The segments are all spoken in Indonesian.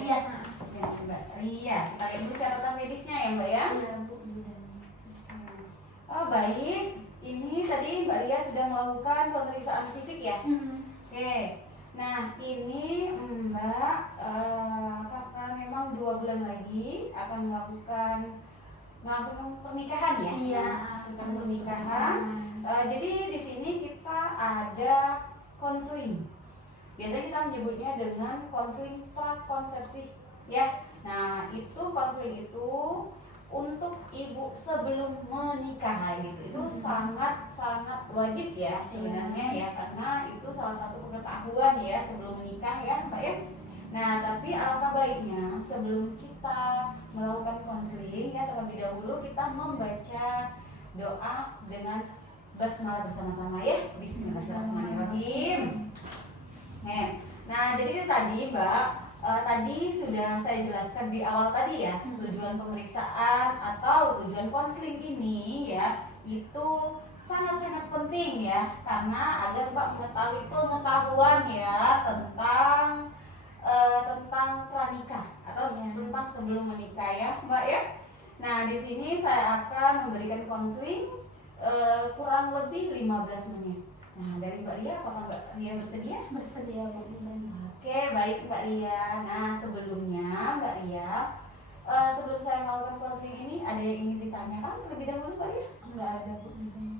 Iya. Ya, Mbak Ria. Kita lihat dulu catatan medisnya ya Mbak ya. Iya, Bu. Oh baik, ini tadi Mbak Ria sudah melakukan pemeriksaan fisik ya. Oke, nah ini Mbak karena memang 2 bulan lagi akan melakukan pernikahan ya. Iya, melakukan pernikahan. Jadi di sini kita ada konseling. Biasanya kita menyebutnya dengan konseling prakonsepsi ya. Nah itu konseling itu untuk ibu sebelum menikah gitu. Itu sangat wajib ya sebenarnya ya, karena itu salah satu pengetahuan ya sebelum menikah ya Mbak ya. Nah tapi alangkah baiknya sebelum kita melakukan konseling ya terlebih dahulu kita membaca doa dengan basmalah bersama-sama ya. Bismillahirrahmanirrahim. Nah jadi itu tadi Mbak, tadi sudah saya jelaskan di awal tadi ya, tujuan pemeriksaan atau tujuan konseling ini ya itu sangat penting ya, karena agar Mbak mengetahui pengetahuan ya tentang pranikah atau tentang sebelum menikah ya Mbak ya. Nah di sini saya akan memberikan konseling kurang lebih 15 menit. Nah dari Mbak Ria, apakah Mbak Ria bersedia? Bersedia, Bu. Oke, baik Mbak Ria. Nah sebelumnya Mbak Ria, sebelum saya melakukan konseling ini ada yang ingin ditanyakan terlebih dahulu Mbak Ria? Enggak ada, Bu.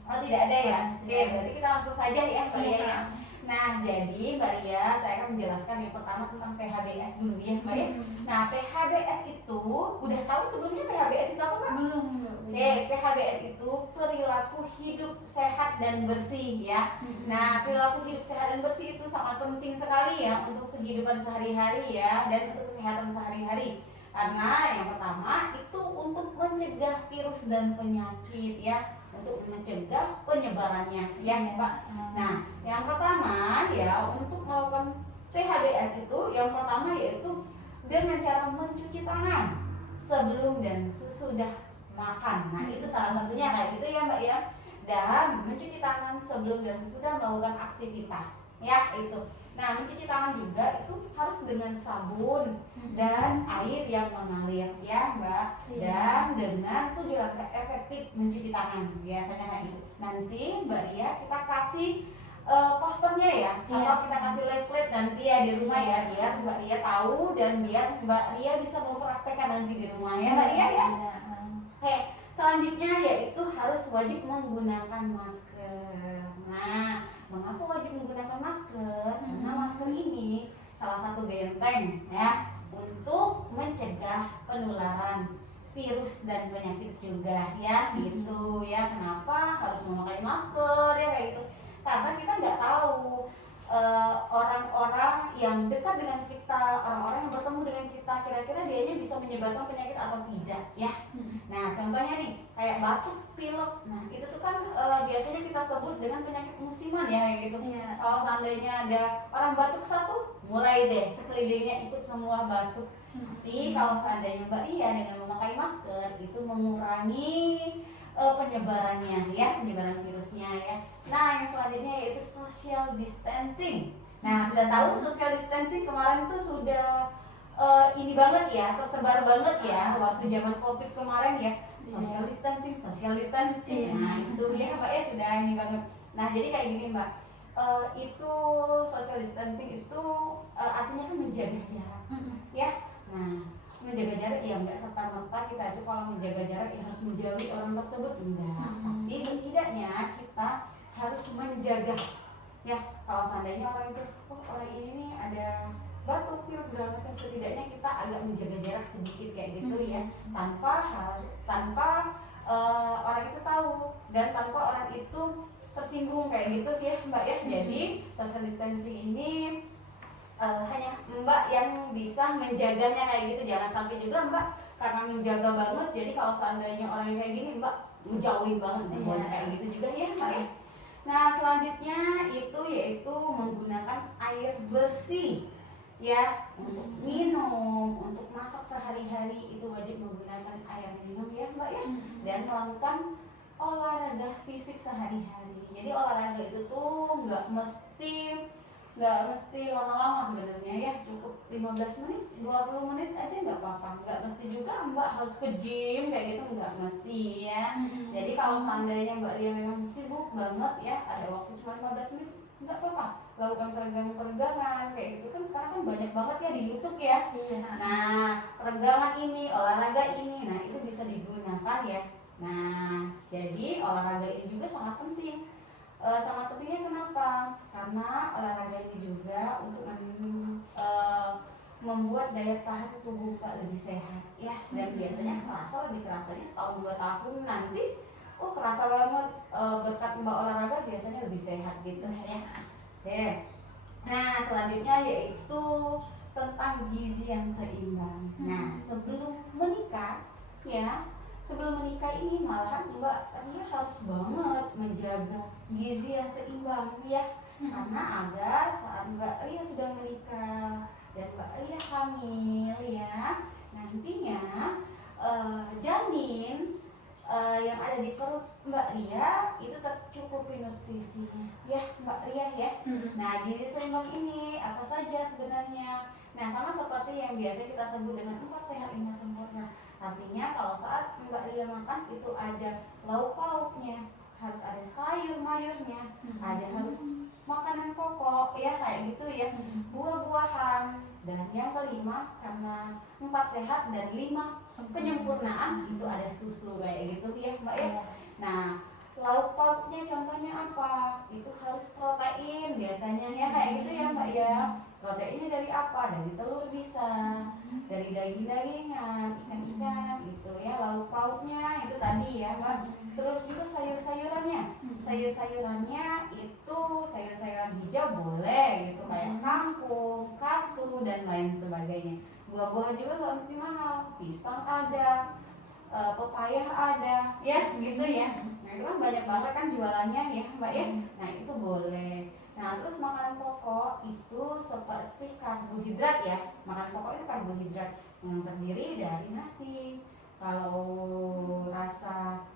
Oh tidak ada ya? Oke, berarti kita langsung saja ya Mbak Ria ya. Nah jadi Mbak Ria, saya akan menjelaskan yang pertama tentang PHBS dulu ya Mbak ya. Nah PHBS itu, udah tahu sebelumnya PHBS itu apa Mbak? Belum. Oke, PHBS itu perilaku hidup sehat dan bersih ya. Nah, perilaku hidup sehat dan bersih itu sangat penting sekali ya untuk kehidupan sehari-hari ya dan untuk kesehatan sehari-hari. Karena yang pertama itu untuk mencegah virus dan penyakit ya, untuk mencegah penyebarannya ya, Pak. Nah, yang pertama ya untuk melakukan PHBS itu yang pertama yaitu dengan cara mencuci tangan sebelum dan sesudah makan. Nah itu salah satunya kayak gitu ya Mbak ya. Dan mencuci tangan sebelum dan sesudah melakukan aktivitas ya itu. Nah mencuci tangan juga itu harus dengan sabun dan air yang mengalir ya Mbak. Dan dengan 7 langkah efektif mencuci tangan biasanya kayak gitu. Nanti Mbak Ria kita kasih posternya ya, atau kita kasih leaflet nanti ya di rumah ya, biar Mbak Ria tahu dan biar Mbak Ria bisa mempraktekkan nanti di rumah ya Mbak Ria ya. Selanjutnya yaitu harus wajib menggunakan masker. Nah, mengapa wajib menggunakan masker? Karena masker ini salah satu benteng ya untuk mencegah penularan virus dan penyakit juga ya gitu ya. Kenapa harus memakai masker ya kayak gitu? Karena kita nggak tahu orang-orang yang dekat dengan kita, orang-orang yang bertemu dengan kita, kira-kira dianya bisa menyebarkan penyakit atau tidak ya. Nah contohnya nih kayak batuk, pilek, nah itu tuh kan biasanya kita sebut dengan penyakit musiman ya kayak gitu. Kalau seandainya ada orang batuk satu, mulai deh sekelilingnya ikut semua batuk. Tapi kalau seandainya Mbak Ria dengan memakai masker itu mengurangi penyebarannya ya, penyebaran virusnya ya. Nah yang selanjutnya yaitu social distancing. Nah sudah tahu social distancing kemarin tuh sudah ini banget ya, tersebar banget ya waktu zaman COVID kemarin ya. Social distancing. Nah itu ya Mbak ya sudah ini banget. Nah jadi kayak gini Mbak, itu social distancing itu artinya kan menjaga jarak ya. Nah menjaga jarak ya nggak serta-merta kita itu kalau menjaga jarak ya harus menjauhi orang tersebut, enggak. Tapi setidaknya kita harus menjaga ya. Kalau seandainya orang itu, oh orang ini nih ada batuk, pilek segala macam, setidaknya kita agak menjaga jarak sedikit kayak gitu ya, tanpa orang itu tahu dan tanpa orang itu tersinggung kayak gitu ya Mbak ya. Jadi social distancing ini hanya Mbak yang bisa menjaganya kayak gitu. Jangan sampai juga Mbak karena menjaga banget jadi kalau seandainya orang yang kayak gini Mbak menjauhin banget, boleh kayak gitu juga ya Mbak ya. Nah selanjutnya itu yaitu menggunakan air bersih ya untuk minum, untuk masak sehari-hari itu wajib menggunakan air minum ya Mbak ya. Dan melakukan olahraga fisik sehari-hari. Jadi olahraga itu tuh nggak nggak mesti lama-lama sebenarnya ya, cukup 15 menit 20 menit aja nggak apa-apa. Nggak mesti juga Mbak harus ke gym kayak gitu, nggak mesti ya. Jadi kalau seandainya Mbak Ria memang sibuk banget ya, ada waktu cuma 15 menit, nggak apa-apa, lakukan peregangan-peregangan kayak gitu kan. Sekarang kan banyak banget ya di YouTube ya. Nah, peregangan ini, olahraga ini, nah itu bisa digunakan ya. Nah, jadi olahraga ini juga sangat penting. Sangat pentingnya kenapa? Karena olahraga ini juga untuk membuat daya tahan tubuh Mbak lebih sehat ya. Dan biasanya lebih kerasanya setahun 2 tahun nanti, kerasa banget berkat Mbak olahraga biasanya lebih sehat gitu ya. Oke. Nah, selanjutnya yaitu tentang gizi yang seimbang. Nah, sebelum menikah ya, sebelum menikah ini malahan Mbak Ria harus banget menjaga gizi yang seimbang ya. Karena agar saat Mbak Ria sudah menikah dan Mbak Ria hamil ya, nantinya janin yang ada di perut Mbak Ria itu tercukupi nutrisinya ya Mbak Ria ya. Nah, gizi seimbang ini apa saja sebenarnya? Nah, sama seperti yang biasa kita sebut dengan 4 sehat 5 sempurna. Artinya kalau saat Mbak Ria makan itu ada lauk pauknya, harus ada sayur mayurnya, ada harus makanan pokok ya kayak gitu ya, buah-buahan. Dan yang kelima, karena 4 sehat dan 5 penyempurnaan, itu ada susu kayak gitu ya Mbak ya. Nah, lauk pauknya contohnya apa? Itu harus protein biasanya ya kayak gitu ya Mbak ya. Proteinnya dari apa? Dari telur bisa, dari daging-dagingan, ikan-ikan gitu ya. Lauk pauknya itu tadi ya Mbak. Terus juga sayur-sayurannya. Sayur-sayurannya itu sayur-sayuran hijau boleh gitu, kayak kangkung, katu dan lain sebagainya. Buah-buahan juga nggak mesti mahal. Pisang ada, pepaya ada, ya gitu ya. Nah itu kan banyak banget kan jualannya ya Mbak ya. Nah itu boleh. Nah terus makanan pokok itu seperti karbohidrat ya. Makanan pokok itu karbohidrat yang terdiri dari nasi. Kalau rasa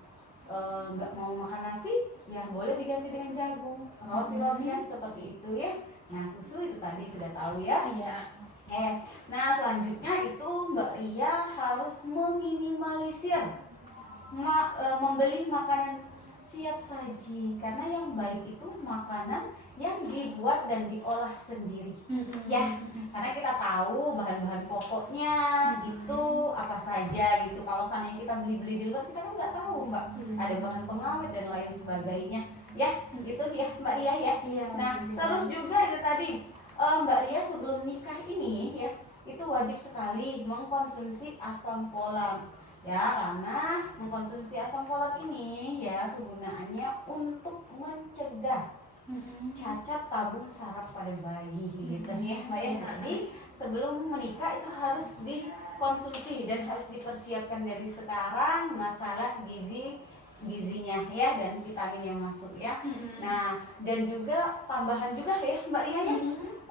nggak mau makan nasi, ya boleh diganti dengan jagung, roti-rotian seperti itu ya. Nah susu itu tadi sudah tahu ya. Nah selanjutnya itu Mbak Ria harus meminimalisir membeli makanan siap saji, karena yang baik itu makanan yang dibuat dan diolah sendiri ya. Karena kita tahu bahan-bahan pokoknya itu apa saja gitu. Kalau misalnya kita beli-beli di luar, kita kan nggak tahu Mbak, ada bahan pengawet dan lain sebagainya ya gitu ya Mbak Ria ya. Nah terus juga itu tadi Mbak Ria sebelum nikah ini ya, itu wajib sekali mengkonsumsi asam folat ya. Karena mengkonsumsi asam folat ini ya kegunaannya untuk mencegah cacat tabung saraf pada bayi gitu ya Mbak ya. Jadi sebelum menikah itu harus dikonsumsi dan harus dipersiapkan dari sekarang masalah gizinya ya, dan vitamin yang masuk ya. Nah dan juga tambahan juga ya Mbak Ria ya,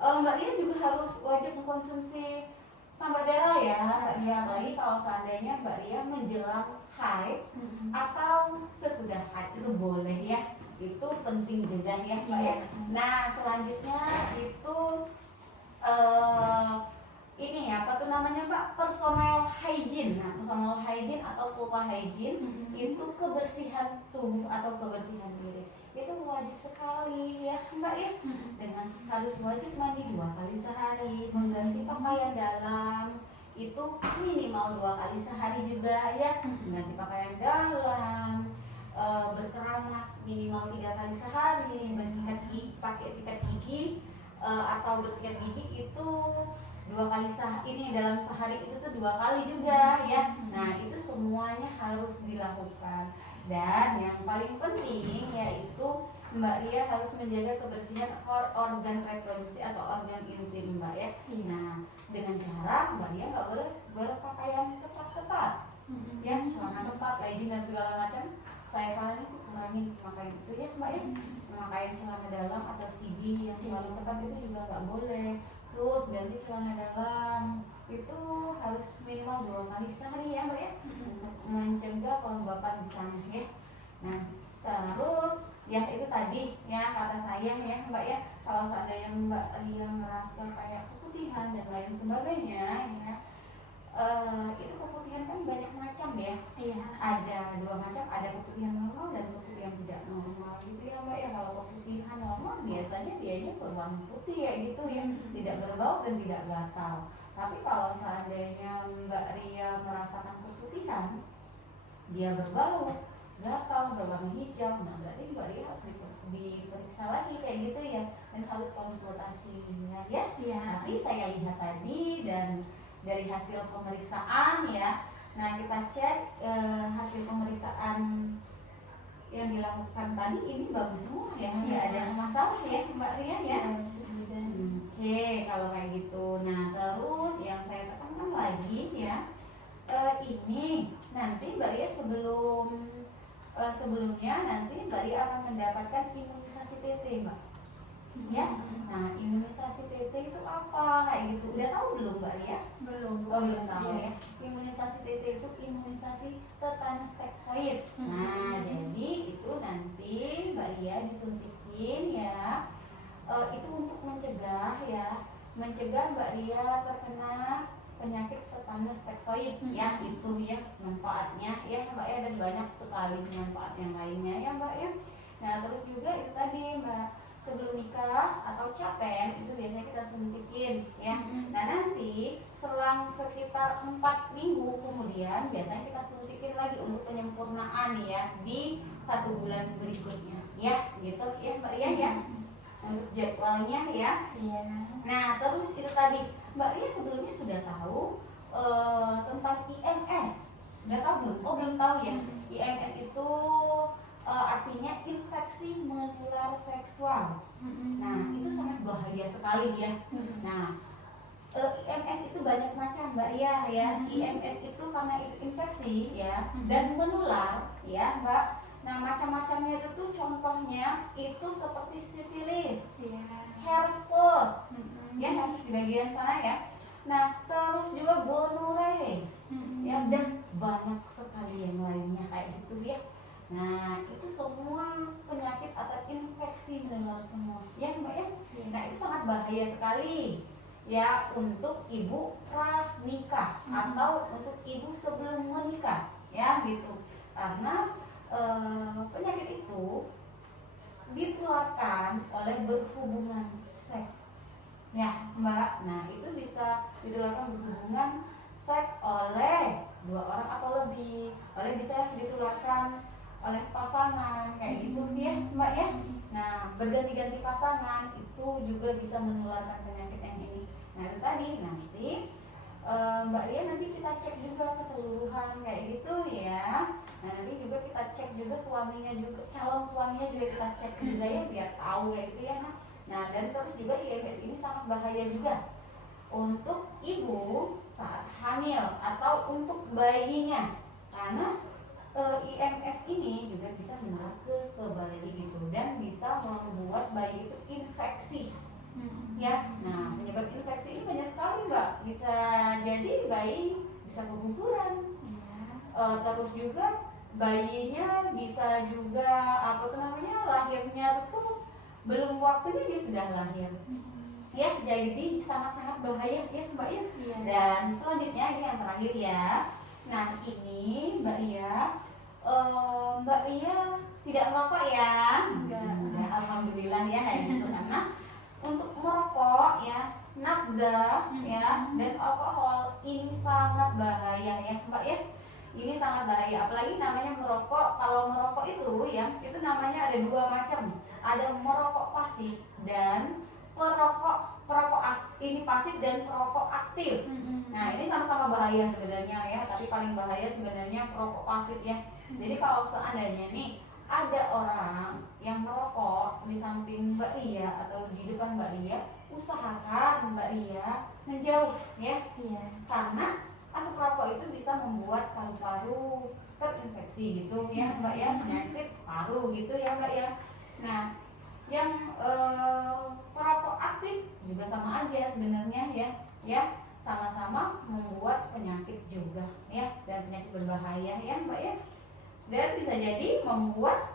Mbak Ria juga harus wajib mengkonsumsi tambah darah ya Mbak Ria, apalagi kalau seandainya Mbak Ria menjelang haid atau sesudah haid itu boleh ya. Itu penting juga ya Mbak ya. Nah selanjutnya itu ini ya, apa tuh namanya Mbak, personal hygiene. Nah personal hygiene atau pupa hygiene itu kebersihan tubuh atau kebersihan diri itu wajib sekali ya Mbak ya. Dengan harus wajib mandi 2 kali sehari, mengganti pakaian dalam itu minimal 2 kali sehari juga ya, mengganti pakaian dalam, berkeramas minimal 3 kali sehari, bersikat gigi pakai sikat gigi atau bersikat gigi itu 2 kali ini dalam sehari itu tuh 2 kali juga ya. Nah itu semuanya harus dilakukan. Dan yang paling penting yaitu Mbak Ria harus menjaga kebersihan organ reproduksi atau organ intim Mbak ya. Nah dengan cara Mbak Ria nggak boleh berpakaian ketat-ketat ya, celana ketat, legging dan segala macam. Saya saranin sih kurangin pakaian itu ya Mbak ya. Pakaian celana dalam atau CD yang terlalu ketat itu juga nggak boleh. Terus ganti celana dalam itu harus minimal 2 kali sehari ya Mbak ya, mencegah kelembapan di sana ya. Nah terus ya itu tadi ya kata saya ya Mbak ya, kalau seandainya Mbak Mbak Ria merasa kayak keputihan dan lain sebagainya ya, itu keputihan kan banyak macam ya. Iya. Ada dua macam, ada keputihan normal dan keputihan tidak normal gitu ya Mbak ya. Kalau keputihan normal biasanya dianya berwarna putih ya gitu ya, tidak berbau dan tidak gatal. Tapi kalau seandainya Mbak Ria merasakan keputihan, dia berbau, gatal, berwarna hijau, nah berarti Mbak Ria harus diperiksa lagi kayak gitu ya, dan harus konsultasi ya. Iya. Tapi saya lihat tadi dan dari hasil pemeriksaan ya, nah kita cek hasil pemeriksaan yang dilakukan tadi ini bagus semua ya, nggak ada masalah ya Mbak Ria ya. Oke, kalau kayak gitu. Nah terus yang saya tekankan lagi ya, ini nanti Mbak Ria sebelumnya nanti Mbak Ria akan mendapatkan imunisasi TT Mbak ya. Nah imunisasi TT itu apa kayak gitu, udah tahu belum Mbak Ria? Belum Tahu ya. Imunisasi TT itu imunisasi tetanus toxoid. Nah jadi itu nanti Mbak Ria disuntikin ya, itu untuk mencegah Mbak Ria terkena penyakit tetanus toxoid ya. Itu ya manfaatnya ya Mbak ya, dan banyak sekali manfaat yang lainnya ya Mbak ya. Nah terus juga itu tadi Mbak, sebelum nikah atau capen itu biasanya kita suntikin ya. Nah nanti selang sekitar 4 minggu kemudian biasanya kita suntikin lagi untuk penyempurnaan ya di 1 bulan berikutnya ya gitu ya Mbak Ria ya, untuk jadwalnya ya. Iya. Nah terus itu tadi Mbak Ria sebelumnya sudah tahu tentang IMS, udah tahu belum? Oh belum tahu ya. IMS itu artinya infeksi menular seksual. Nah itu sangat bahaya sekali ya. Nah IMS itu banyak macam Mbak Ria ya. IMS itu karena itu infeksi ya dan menular ya Mbak. Nah macam-macamnya itu tuh contohnya itu seperti sifilis, herpes ya, harus di bagian sana ya. Nah terus juga gonorrhea ya, dan banyak sekali yang lainnya kayak gitu ya. Nah itu semua penyakit atau infeksi menular semua ya Mbak ya. Nah itu sangat bahaya sekali ya untuk ibu pranikah atau untuk ibu sebelum menikah ya gitu, karena penyakit itu ditularkan oleh berhubungan seks ya Mbak. Nah itu bisa ditularkan berhubungan seks oleh 2 orang atau lebih, bisa ditularkan oleh pasangan kayak gitu ya Mbak ya. Nah berganti-ganti pasangan itu juga bisa menularkan penyakit yang ini. Nah itu tadi nanti Mbak Ria nanti kita cek juga keseluruhan kayak gitu ya. Nah nanti juga kita cek juga suaminya juga, calon suaminya juga kita cek juga ya, biar tahu kayak gitu ya. Nah dan terus juga IMS ini sangat bahaya juga untuk ibu saat hamil atau untuk bayinya, karena IMS ini juga bisa menular ke bayi gitu dan bisa membuat bayi itu infeksi ya. Nah penyebab infeksi ini banyak sekali Mbak, bisa jadi bayi bisa keguguran terus juga bayinya bisa juga lahirnya tuh belum waktunya dia sudah lahir ya, jadi sangat-sangat bahaya ya Mbak ya. Dan selanjutnya ini yang terakhir ya. Nah ini Mbak Ria, Mbak Ria tidak merokok ya? Enggak. Alhamdulillah ya kayak gitu, karena untuk merokok ya, nafza ya dan alkohol ini sangat bahaya ya Mbak ya. Ini sangat bahaya, apalagi namanya merokok. Kalau merokok itu ya, itu namanya ada 2 macam. Ada merokok pasif dan perokok ini pasif dan perokok aktif. Nah ini sama-sama bahaya sebenarnya ya, tapi paling bahaya sebenarnya perokok pasif ya. Jadi kalau seandainya nih ada orang yang merokok di samping Mbak Ria atau di depan Mbak Ria, usahakan Mbak Ria menjauh ya. Karena asap rokok itu bisa membuat paru-paru terinfeksi gitu ya Mbak ya, penyakit paru gitu ya Mbak ya. Nah yang perokok aktif juga sama aja sebenarnya ya, sama-sama membuat penyakit juga ya, dan penyakit berbahaya ya Mbak ya, dan bisa jadi membuat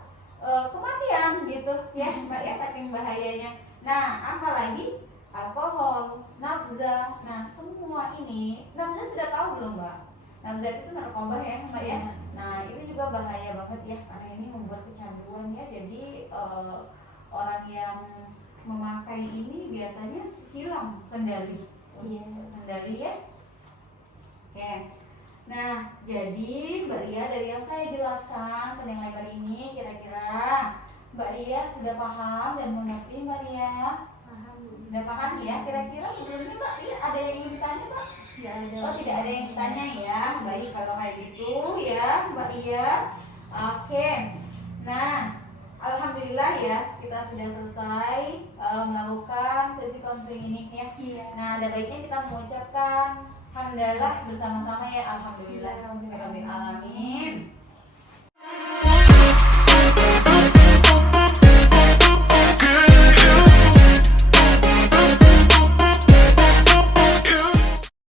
kematian gitu ya Mbak ya, saking bahayanya. Nah apalagi alkohol, nafza. Nah, semua ini nafza sudah tahu belum, Mbak? Nafza itu narkoba ya, Mbak ya. Nah, itu juga bahaya banget ya, karena ini membuat kecanduan ya. Jadi orang yang memakai ini biasanya hilang kendali. Iya. Kendali ya. Oke. Nah, jadi Mbak Ria, dari yang saya jelaskan panjang lebar ini, kira-kira Mbak Ria sudah paham dan mengerti, Mbak Ria? Paham, Bu. Sudah paham ya? Kira-kira sebelumnya Mbak Ria ada yang ingin ditanya, Mbak? Tidak ada. Oh, tidak ada yang ditanya ya. Baik, kalau kayak gitu ya, Mbak Ria. Oke. Nah, alhamdulillah ya, kita sudah selesai melakukan sesi konseling ini ya. Iya. Nah, ada baiknya kita mengucapkan hamdalah bersama-sama ya. Alhamdulillah, rabbil alamin.